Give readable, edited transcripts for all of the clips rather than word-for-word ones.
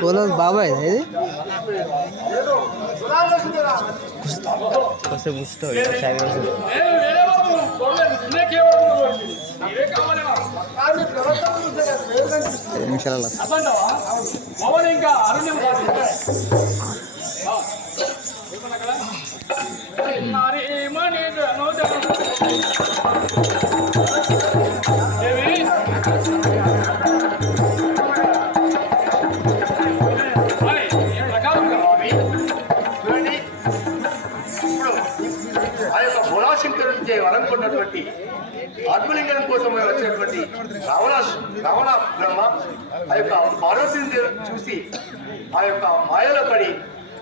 बोलो बाबा है ఇది कसे मुस्तो है चाय నిమిషాల ఇంకా అరుణ్యం వరం కొన్నటువంటి ఆత్మలింగం కోసం వచ్చినటువంటి రావణ బ్రహ్మ ఆ యొక్క పార్వతిని చూసి ఆ యొక్క మాయలో పడి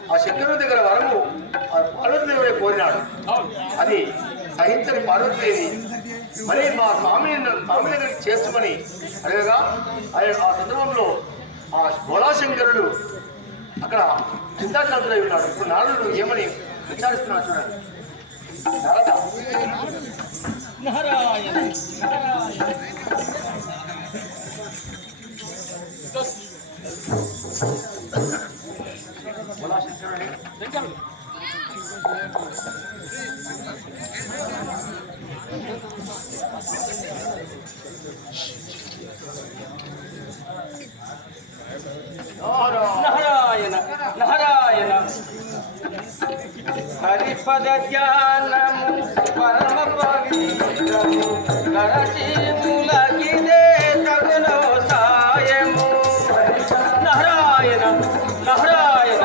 ఆ శంకరుడి దగ్గర వరము ఆ పార్వతీదేవి కోరినాడు. అది సహించని పార్వతీదేవి మరి మా స్వామిని చేస్తామని అడగగా ఆ సందర్భంలో ఆ బోళాశంకరుడు అక్కడ చింతాకాంతుడై ఉన్నాడు. ఇప్పుడు నారదుడు ఏమని విచారిస్తున్నాడు చూడండి. నారాయణ నారాయణ హరిపద ధ్యానము పరమ పవిత్రము నరసింహులకిదే తగునో సాయము. నారాయణ నారాయణ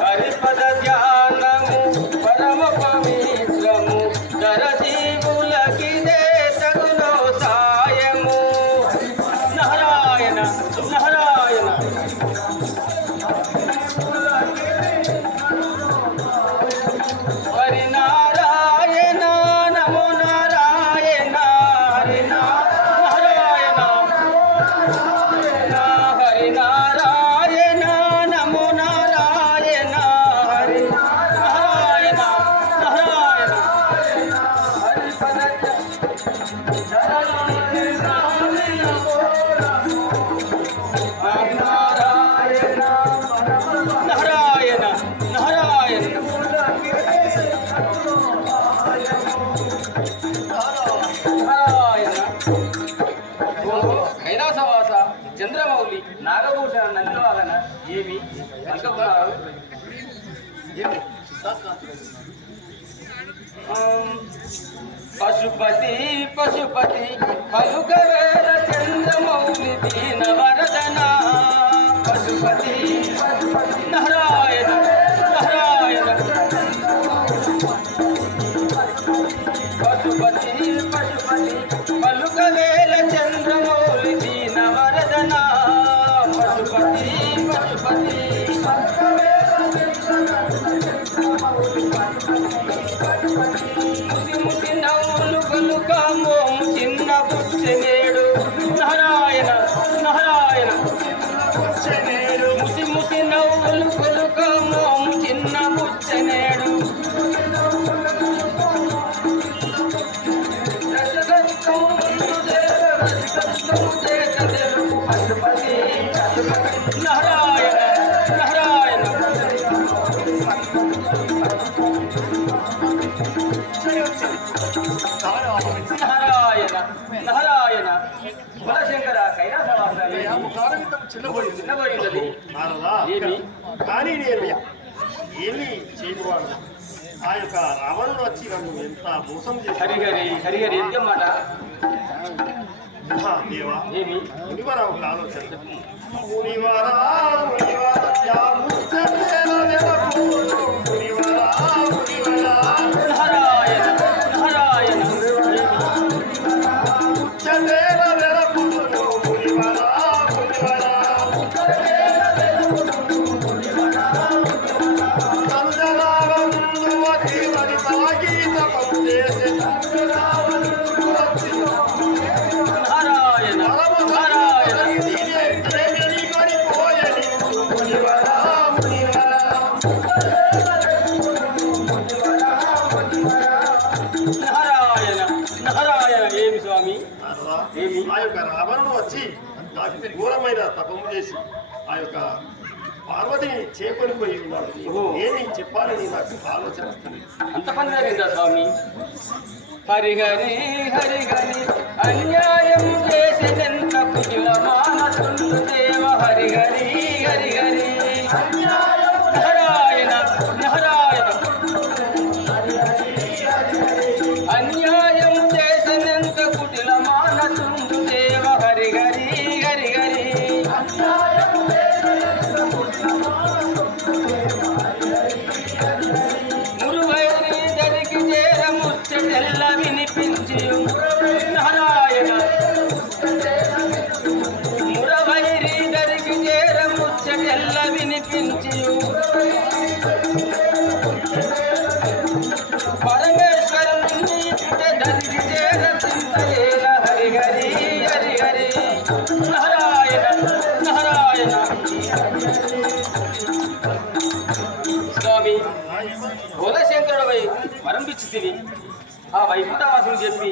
హరిపద ధ్యానము పరమ పవిత్రము నరసింహులకిదే తగునో సాయము. నారాయణ నారాయణ హరి నారాయణ నమో నారాయణ హరి నారాయణ హరి నారాయణ నమో నారాయణ హరి నారాయణ నారాయణ హరి పద నారాయణ నారాయణ కైలాసవాస చంద్రమౌళి నాగభూషణ నందివాలన ఏమి అనుకున్నారు? పశుపతి పశుపతి పలుకవేల చంద్రమౌళి దీన వరదన పశుపతి నారాయణ నారాయణ పశుపతి పశుపతి పలుకవేల చంద్రమౌళి దీన వరదన పశుపతి పశుపతి ముసి ముసి నవ్వులు గలుక మోము చిన్న బుచ్చనేడు. నారాయణ నారాయణ ముసి ముసి నవ్వులు గలుక మోము చిన్న బుచ్చనేడు. నారాయణ నారాయణ నారాయణ నారాయణ కులశంకర కైలాసవాస చిన్నబోయింది ఏమి కానీ నేను ఏమి చేయవాడు ఆ యొక్క రావణుడు వచ్చి నన్ను ఎంత మోసం చేసి హరిహరి ఎంత మాట దేవా ఏమి మునివరా ఒక ఆలోచన మునివరా మునివరా మునివరా నారాయణ నారాయణ చంద్ర ఆ యొక్క రావణుడు వచ్చి నాకు ఘోరమైన తపము చేసి ఆ యొక్క పార్వతిని చేకొనిపోయి ఉన్నాడు. ఏమి చెప్పాలని నాకు ఆలోచన వస్తుంది. అంత పని జరిగిందా స్వామి? హరిహరి హరిహరి అన్యాయం చేసినంత కుటిల మానసుండు దేవ హరిహరి హరిహరి నారాయణ నారాయణ అన్యాయం చేసినంత కుటిల మానసుండు దేవ హరిహరి హరిహరి మురువైరి దరికి చేర ముచ్చటెల్ల వినిపించి నారాయణ మురవైరి దరికి చేర ముచ్చటెల్ల వినిపించి పరమేశ్వరుని దరికి చేర చింతయేల హరిహరి హరిహరి నారాయణ నారాయణ స్వామి భోలశంకరుడు వరంపించింది ఆ వైకుంఠవాసుని చెప్పి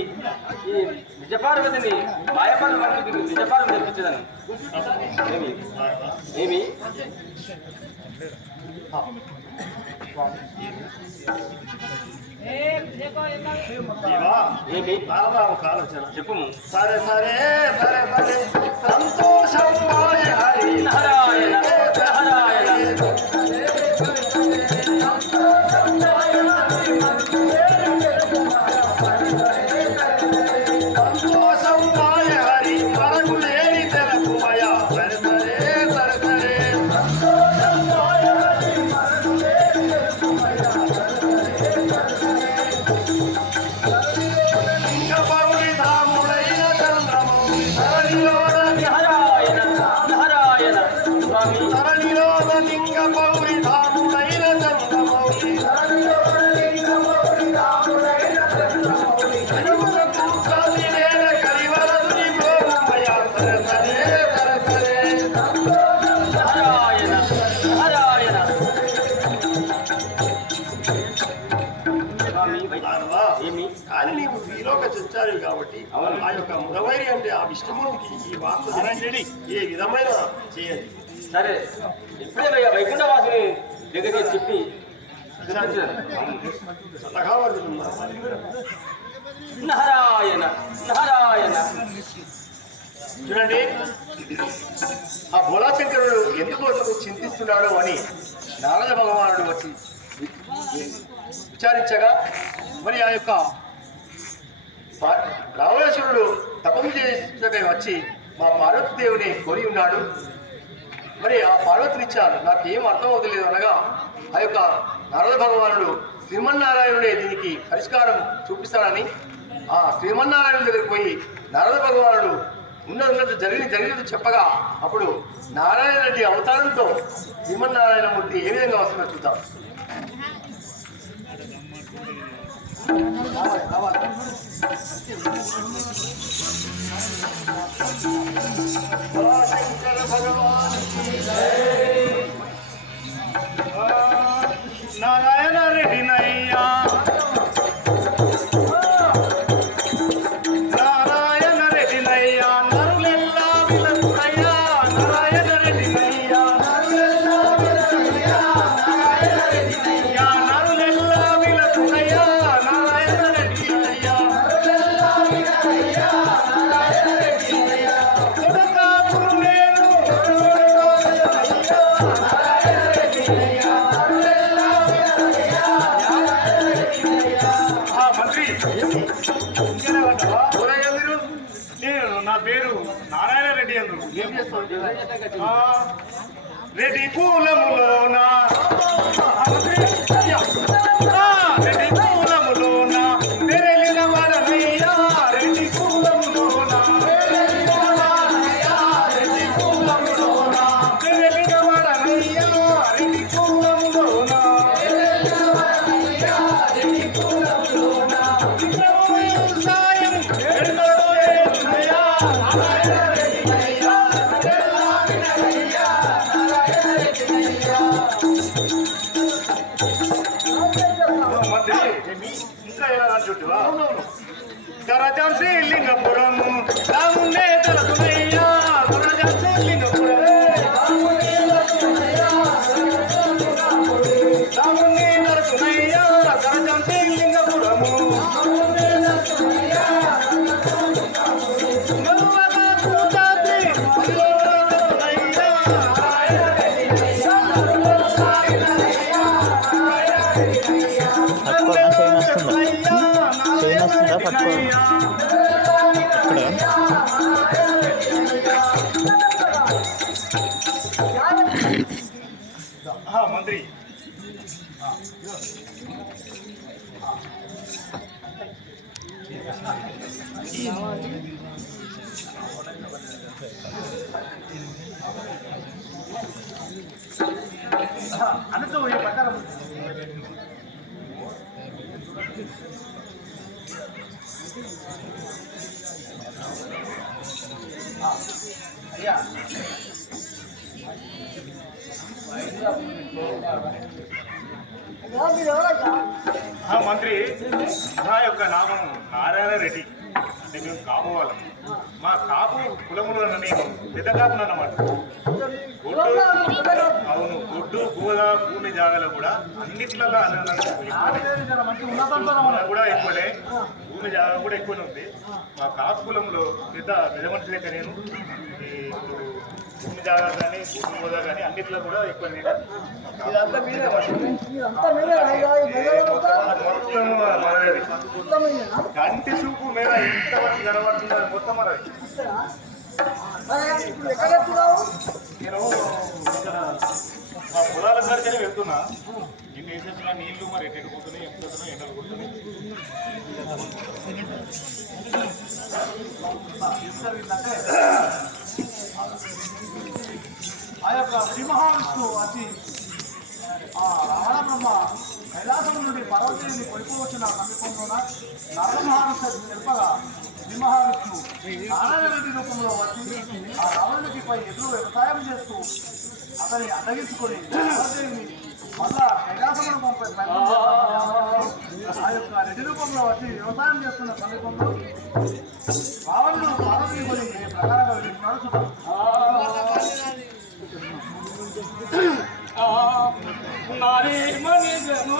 ఈ నిజపార్వతిని మాయపాలు పంపించి నిజపార్వతి తెప్పించదని ఏమి ఏమి బాలరావు ఆలోచన చెప్పు. సరే సరే సరే సరే సంతోషం హరి నారాయణ నారాయణ సంతోషం హరి మనకు లేని తెలుపుమయ సరే సరే సరే సరే ఇంకా పౌరి ధాముడైన చంద్రము సరళిలోన నారాయణ నారాయణ స్వామి సరళిలోన లింగ పౌరి ధాముడైన చంద్రమౌళి కరువులకు కాలివేల కలివరని గోమయ సరే సరే సరే సరే నారాయణ నారాయణ స్వామి నారదా, ఏమి కానీ నీవు వీలోక చచ్చారు కాబట్టి ఆ యొక్క మురవైరి అంటే ఆ విష్ణుమూర్తికి ఈ వార్త ఏ విధమైన చేయండి. సరే ఇప్పుడే వైకుంఠవాసుని దగ్గర చెప్పి చల్లగా వర్దిల్లుమా. నారాయణ నారాయణ చూడండి, ఆ భోళాశంకరుడు ఎందుకోసం చింతిస్తున్నాడు అని నారద భగవానుడు వచ్చి విచారించగా మరి ఆ యొక్క రావణాసురుడు తపము చేసే వచ్చి మా పార్వతీదేవిని కోరి ఉన్నాడు. మరి ఆ పార్వతినిచ్చాను నాకు ఏం అర్థం అవుతలేదు అనగా ఆ యొక్క నారద భగవానుడు శ్రీమన్నారాయణుడే దీనికి పరిష్కారం చూపిస్తాడని ఆ శ్రీమన్నారాయణ దగ్గరికి పోయి నారద భగవానుడు ఉన్నది జరిగినది చెప్పగా అప్పుడు నారాయణ రెడ్డి అవతారంతో శ్రీమన్నారాయణమూర్తి ఏ విధంగా వస్తుందో చూద్దాం. శంకర భగవాన్ నారాయణ రెడ్డి నయ్యా నారాయణ రెడ్డి నయ్యా నరులెల్లా విలసుడయ్యా నారాయణ రెడ్డి నయ్యా నరులెల్లా విలసుడయ్యా నారాయణ రెడ్డి నయ్యా నరులెల్లా విలసుడయ్యా నారాయణ రెడ్డి నయ్యా నరులెల్లా విలసుడయ్యా నారాయణ రెడ్డి నయ్యా కొడకాపురు నేను నారాయణ రెడ్డి నయ్యా నరులెల్లా విలసుడయ్యా నారాయణ రెడ్డి నయ్యా. ఆ మంత్రి నేను నా పేరు నారాయణ రెడ్డి అందు ఏం చేస్తావు? రెడ్డి కూలములోన రెడ్డి కూలములోన తెరలిన వరమయ్యా రెడ్డి కూలములోన రెడ్డి కూలములోన తెరలిన వరమయ్యా రెడ్డి కూలములోన సాయం చుట్టువా గరజాన్సి లింగపురం రామునే తలతునయ్యా గరజాన్సి లింగపురం రామునే తలతునయ్యా గరజాన్సి లింగపురము పట్టుకోండి మంత్రి అన్నతో ఈ ప్రకారం అయ్యా మంత్రి నా యొక్క నామం నారాయణ రెడ్డి అంటే మేము కాపు వాళ్ళం మా కాపు కులములో నేను పెద్ద కాపును అన్నమాట అవును గుడ్డు గోద భూమి జాగాలో కూడా అన్నిట్లలో కూడా ఎక్కువనే భూమి జాగా కూడా ఎక్కువనే ఉంది మా కాపు కులంలో పెద్ద మనిషి లెక్క నేను భూమి జాగా కానీ భూమి గోదా కానీ అన్నిట్లో కూడా ఎక్కువ కంటి చూపు మీద ఇంతవరకు కనబడుతుంది మొత్తం మరి నేను మా పొలాల దగ్గరికి వెళ్తున్నా నిన్న వేసేసిన నీళ్లు మరి ఎటు పోతున్నాయి ఎండుతున్నాయి ఎండలు కొడుతున్నాయి ఆ యొక్క శ్రీమహావిష్ణువు వచ్చి రమణ బ్రహ్మ కైలాసం నుండి పర్వతేని కొనుక్కోవచ్చిన సమీపంలోన నరమహావిష్ణు చెప్పగా శ్రీమహావిష్ణువు నారాయణరెడ్డి రూపంలో వచ్చి ఆ రావణుడికి పై ఎదురు వ్యవసాయం చేస్తూ అతన్ని అడ్డగించుకొని పర్వతేని మళ్ళా కైలాసమును పంపే ఆ యొక్క రెడ్డి రూపంలో వచ్చి వ్యవసాయం చేస్తున్న సమీపంలో రావణుడు పార్వతీ కొని ప్రకారంగా వెళ్తున్నాడు చూద్దాం. నారీ మణి జను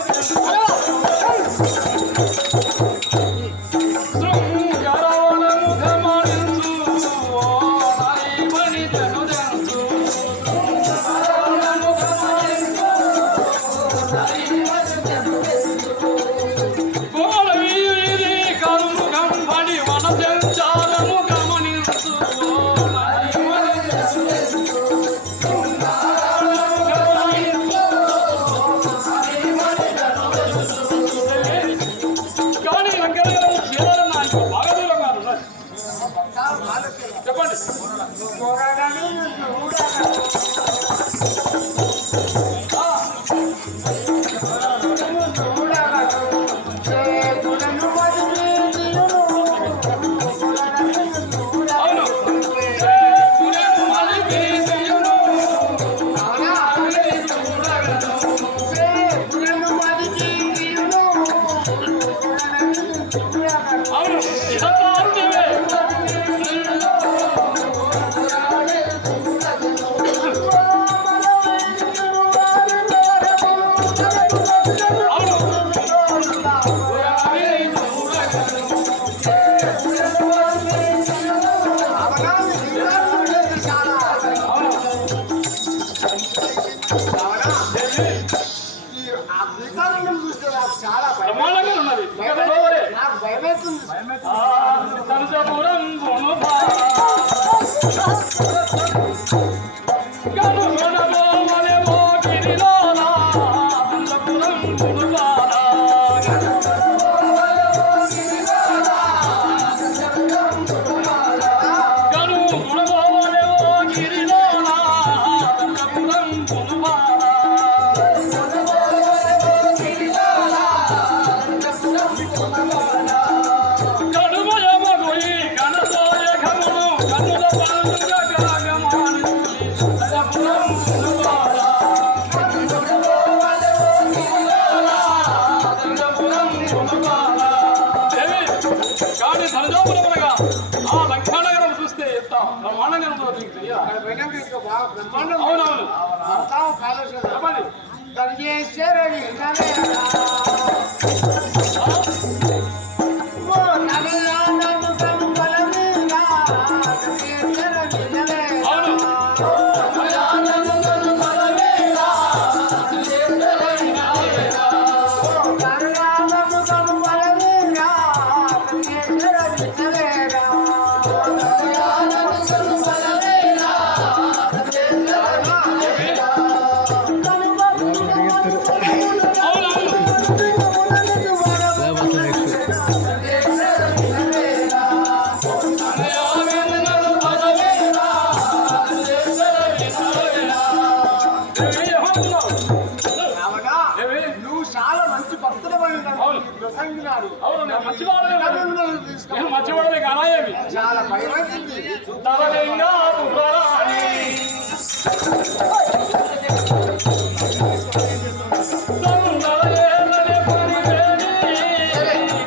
Bye. బ్రహ్మాండంగా ఉంటుంది నీకు తెలియదా? అక్కడ పోయినాక ఇంకా బాగా బ్రహ్మాండం. అవునవును. అర్థం కాలేశ్వర చెప్పండి. ధన్యేశ్వరుడి నరేరా. ఓ నరేరాను కనుబలమేరా. ధన్యేశ్వరుడి నరేరా. అవును. నువ్వు చాలా మంచి భక్తులు ప్రసంగినాడు. అవును, నేను మంచివాడనే. నేను మంచివాడనే కానా ఏమి? చాలా భయమైంది. తలలింగా పురాణి. తొందరయేలనే పడివేని.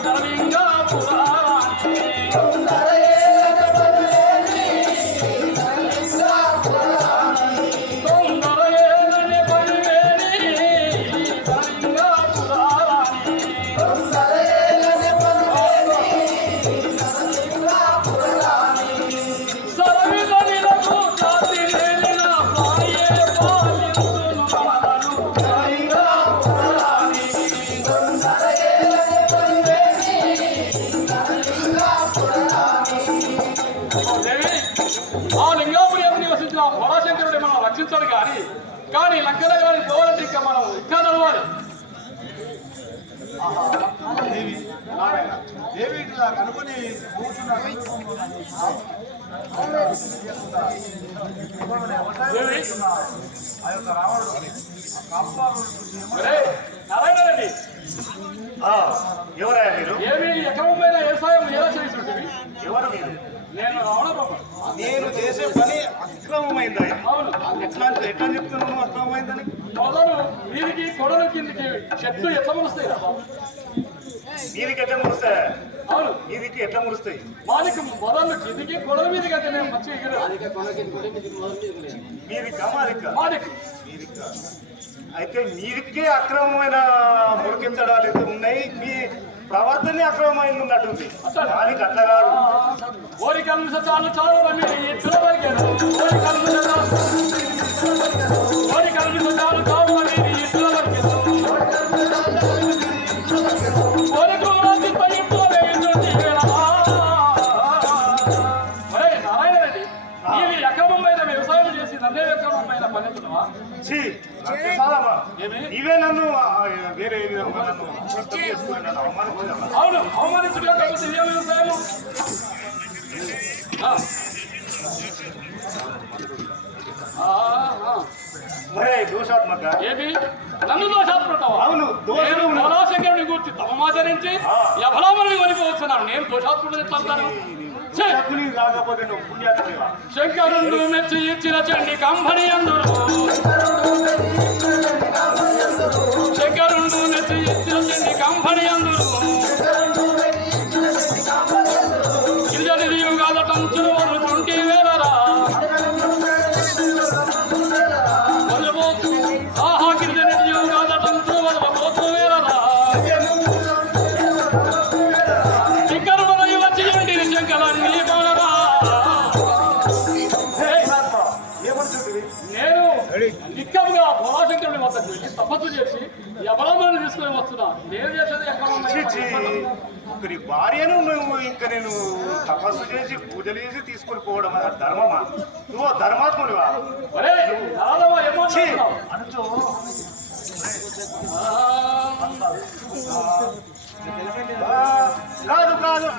తలలింగా పురాణి. తొందరయేలనే పడివేని. తలలింగా పురాణి. సరవిదనిలకు జాతి లేనిన సాయే పాలించును మనను. తలలింగా పురాణి. దేవి, ఆ లింగాపురి ఎందు నివసించిన బోళాశంకరుడి మనం రక్షించాలి కానీ లంకల గారి పోవాలంటే ఇంకా మనం ఇంకా నడవాలి. దేవి ఇట్లా కనుకొని కూర్చున్నాడు. దేవి, ఆ యొక్క రావణుడు కాపువాడు ఒరేయ్, నారాయణ రెడ్డి, ఎవరయ్యా మీరు? ఏమి ఎకరమైన వ్యవసాయం ఎలా చేస్తుంటివి? ఎవరు మీరు? నేను రావణ బాబా. నేను చేసే పని అక్రమమైందా? అవును. ఎట్లా చెప్తున్నాను అక్రమమైందని? మొదలు వీరికి కొడలు కిందికి చెట్లు ఎట్లా ములుస్తాయి రా బాబు? మీదికి ఎట్లా మురుస్తాయి? అవును, మీదికి ఎట్లా మురుస్తాయి? వాళ్ళకి మొదలు కిందికి కొడల మీదకి అంటే నేను మంచి మీదికా మాదికా? మాదికి మీదికా. అయితే మీదికే అక్రమమైన మురికించడాలు అయితే ఉన్నాయి. మీ ప్రవర్తన అక్రమమైంది ఉన్నట్టుంది. మాదికి అట్లా కాదు. ఓరి కలుసు చాలు చాలు ఎత్తుల వరకేను. ఓరి కలుసు చాలు చాలు అని ఎత్తుల వరకేను. ఓరి కుమార్తె పై పోలే ఎదుటి వేళ. ఒరేయ్ నారాయణ రెడ్డి, నీవి అక్రమమైన వ్యవసాయం చేసి నన్నే అక్రమమైన పనిస్తున్నావా? ఛీ, చాలమ్మా. ఏమి? నీవే నన్ను వేరే విధంగా నన్ను చేసుకుని నన్ను అవమానించావా? అవును, అవమానించుగా కాబట్టి ఏ వ్యవసాయము? మరే దోషాత్మక. ఏమి నన్ను దోషాత్మకవా? అవును, దోషం నేను బలాశంకరుని గుర్తి తమమాచరించి యభలామణి కొనిపోవచ్చున్నాను. నేను దోషాత్ముడు ఎట్లంటాను? దోషాత్ముని రాకపోతే నువ్వు పుణ్యాత్ముడివా? శంకరుడు మెచ్చి ఇచ్చిన చండి కంబని అందరు. శంకరుడు మెచ్చి ఇచ్చిన చండి కంబని అందరు. గిరిజని దియుగాల టంచులు వాళ్ళు 20 వేలరా. వదలబోతు ఆహా గిరిజని దియుగాల టంచులు వదలబోతు వేలరా. శంకరుడు వచ్చి ఎండి శంకరాన్ని కొనరా. ఏమంటుంది? నేను నిక్కముగా బోళాశంకరుడి వద్దకు వెళ్ళి తపస్సు చేసి యబలమ్మని తీసుకొని వస్తున్నా. నేను చేసేది చీచి, ఎక్కడ నీ భార్యను నువ్వు ఇంకా నేను తపస్సు చేసి పూజలు చేసి తీసుకొని పోవడం అది ధర్మమా? నువ్వు ధర్మాత్ముడివా? ఛీ! అనుచో కాదు కాదు